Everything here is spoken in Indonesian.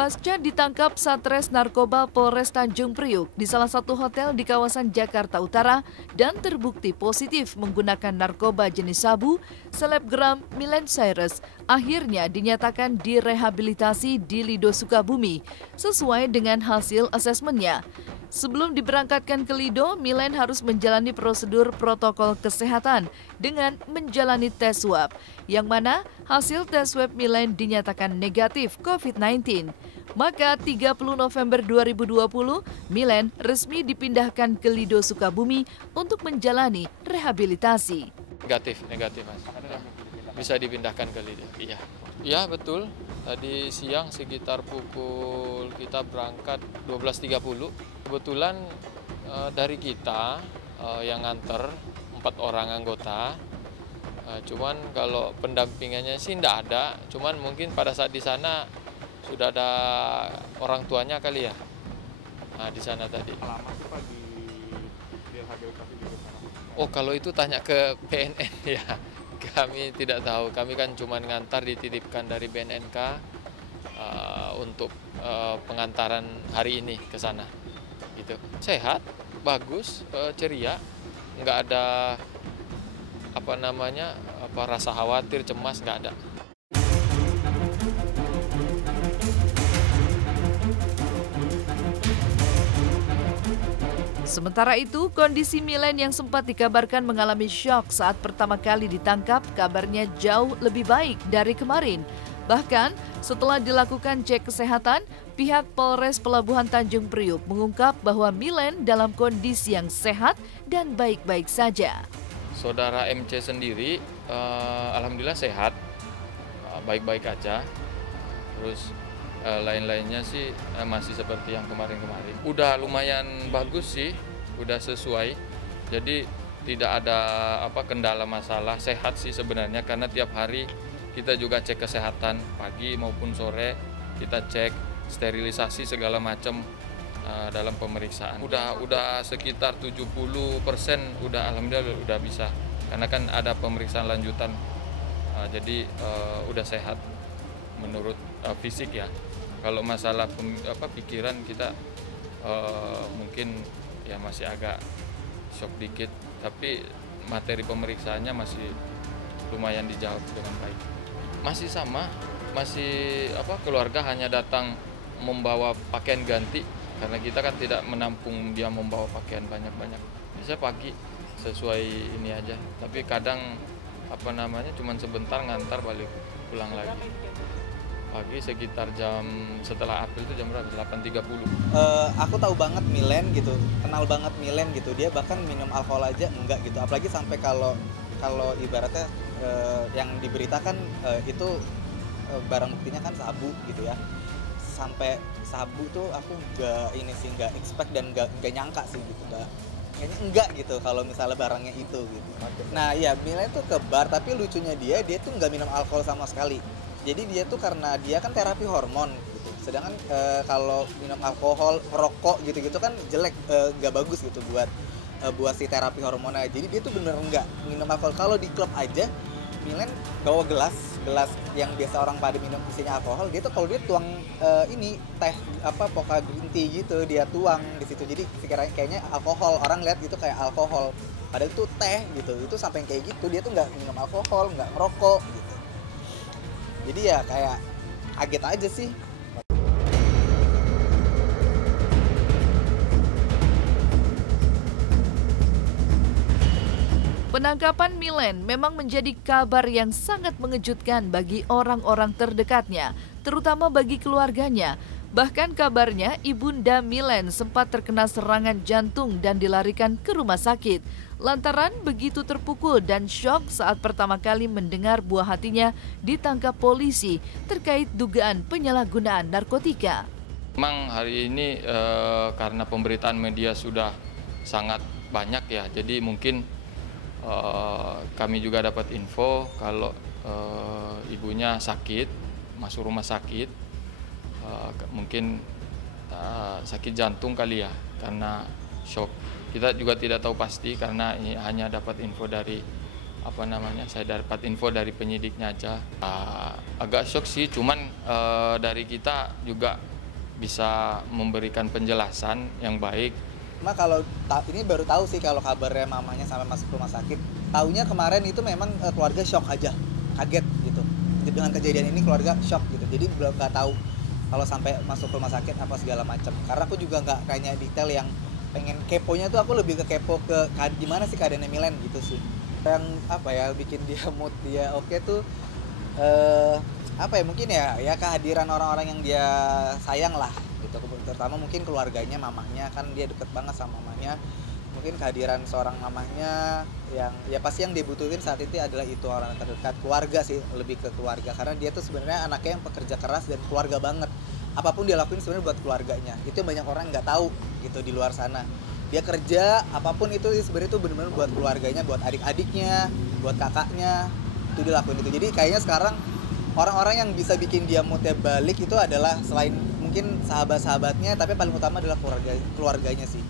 Pasca ditangkap Satres Narkoba Polres Tanjung Priuk di salah satu hotel di kawasan Jakarta Utara dan terbukti positif menggunakan narkoba jenis sabu, selebgram Millen Cyrus akhirnya dinyatakan direhabilitasi di Lido Sukabumi sesuai dengan hasil asesmennya. Sebelum diberangkatkan ke Lido, Millen harus menjalani prosedur protokol kesehatan dengan menjalani tes swab, yang mana hasil tes swab Millen dinyatakan negatif COVID-19. Maka 30 November 2020, Millen resmi dipindahkan ke Lido Sukabumi untuk menjalani rehabilitasi. Negatif Mas. Bisa dipindahkan ke Lido. Iya betul. Tadi siang sekitar pukul kita berangkat 12.30. Kebetulan dari kita yang nganter 4 orang anggota. Cuman kalau pendampingannya sih enggak ada. Cuman mungkin pada saat di sana sudah ada orang tuanya kali ya. Nah, di sana tadi. Lama sih Pak di rehabilitasi di sana? Oh, kalau itu tanya ke BNN ya. Kami tidak tahu, kami kan cuma ngantar dititipkan dari BNNK untuk pengantaran hari ini ke sana. Gitu. Sehat, bagus, ceria, nggak ada rasa khawatir, cemas, nggak ada. Sementara itu, kondisi Millen yang sempat dikabarkan mengalami syok saat pertama kali ditangkap kabarnya jauh lebih baik dari kemarin. Bahkan, setelah dilakukan cek kesehatan, pihak Polres Pelabuhan Tanjung Priuk mengungkap bahwa Millen dalam kondisi yang sehat dan baik-baik saja. Saudara MC sendiri, alhamdulillah sehat, baik-baik aja. Terus lain-lainnya sih masih seperti yang kemarin-kemarin. Udah lumayan bagus sih, udah sesuai. Jadi tidak ada kendala masalah, sehat sih sebenarnya karena tiap hari kita juga cek kesehatan pagi maupun sore, kita cek sterilisasi segala macam dalam pemeriksaan. Udah sekitar 70% udah alhamdulillah udah bisa. Karena kan ada pemeriksaan lanjutan. Jadi udah sehat menurut fisik ya. Kalau masalah pikiran kita mungkin ya masih agak shock dikit, tapi materi pemeriksaannya masih lumayan dijawab dengan baik. Masih sama, keluarga hanya datang membawa pakaian ganti karena kita kan tidak menampung dia membawa pakaian banyak-banyak. Bisa pagi sesuai ini aja, tapi kadang cuman sebentar ngantar balik pulang lagi. Pagi sekitar setelah apel itu jam berapa? 8.30. Aku tahu banget Millen gitu, kenal banget Millen gitu. Dia bahkan minum alkohol aja enggak gitu. Apalagi sampai kalau ibaratnya yang diberitakan itu barang buktinya kan sabu gitu ya. Sampai sabu tuh aku nggak expect dan nggak nyangka sih gitu. Kayaknya enggak gitu kalau misalnya barangnya itu gitu. Nah ya Millen tuh ke bar, tapi lucunya dia tuh nggak minum alkohol sama sekali. Jadi dia tuh karena dia kan terapi hormon gitu. Sedangkan kalau minum alkohol, rokok gitu-gitu kan jelek, nggak bagus gitu buat si terapi hormonnya. Jadi dia tuh bener nggak minum alkohol. Kalau di klub aja, Millen bawa gelas yang biasa orang pada minum isinya alkohol. Dia tuh kalau dia tuang ini teh Pocca green tea gitu, dia tuang di situ. Jadi sekiranya kayaknya alkohol, orang lihat gitu kayak alkohol. Padahal itu teh gitu. Itu sampai kayak gitu dia tuh nggak minum alkohol, nggak ngerokok gitu. Jadi ya kayak kaget aja sih. Penangkapan Millen memang menjadi kabar yang sangat mengejutkan bagi orang-orang terdekatnya, terutama bagi keluarganya. Bahkan kabarnya ibunda Millen sempat terkena serangan jantung dan dilarikan ke rumah sakit. Lantaran begitu terpukul dan syok saat pertama kali mendengar buah hatinya ditangkap polisi terkait dugaan penyalahgunaan narkotika. Memang hari ini karena pemberitaan media sudah sangat banyak ya, jadi mungkin kami juga dapat info kalau ibunya sakit, masuk rumah sakit, mungkin sakit jantung kali ya, karena shock. Kita juga tidak tahu pasti karena ini hanya dapat info dari saya dapat info dari penyidiknya aja. Agak shock sih, cuman dari kita juga bisa memberikan penjelasan yang baik. Cuma kalau ini baru tahu sih kalau kabarnya mamanya sampai masuk rumah sakit. Taunya kemarin itu memang keluarga shock aja, kaget gitu. Dengan kejadian ini keluarga shock gitu. Jadi belum nggak tahu kalau sampai masuk rumah sakit apa segala macam. Karena aku juga nggak tanya detail, yang pengen keponya tuh aku lebih ke kepo ke gimana sih keadaannya Milen gitu sih. Yang bikin dia mood dia oke tuh mungkin ya kehadiran orang-orang yang dia sayang lah gitu, terutama mungkin keluarganya, mamahnya kan dia deket banget sama mamahnya. Mungkin kehadiran seorang mamahnya yang pasti yang dibutuhin saat itu adalah itu orang terdekat, keluarga sih, lebih ke keluarga, karena dia tuh sebenarnya anaknya yang pekerja keras dan keluarga banget. Apapun dia lakuin sebenarnya buat keluarganya. Itu banyak orang nggak tahu gitu di luar sana. Dia kerja apapun itu sebenarnya itu benar-benar buat keluarganya, buat adik-adiknya, buat kakaknya, itu dia lakuin itu. Jadi kayaknya sekarang orang-orang yang bisa bikin dia moodnya balik itu adalah selain mungkin sahabat-sahabatnya, tapi paling utama adalah keluarganya sih.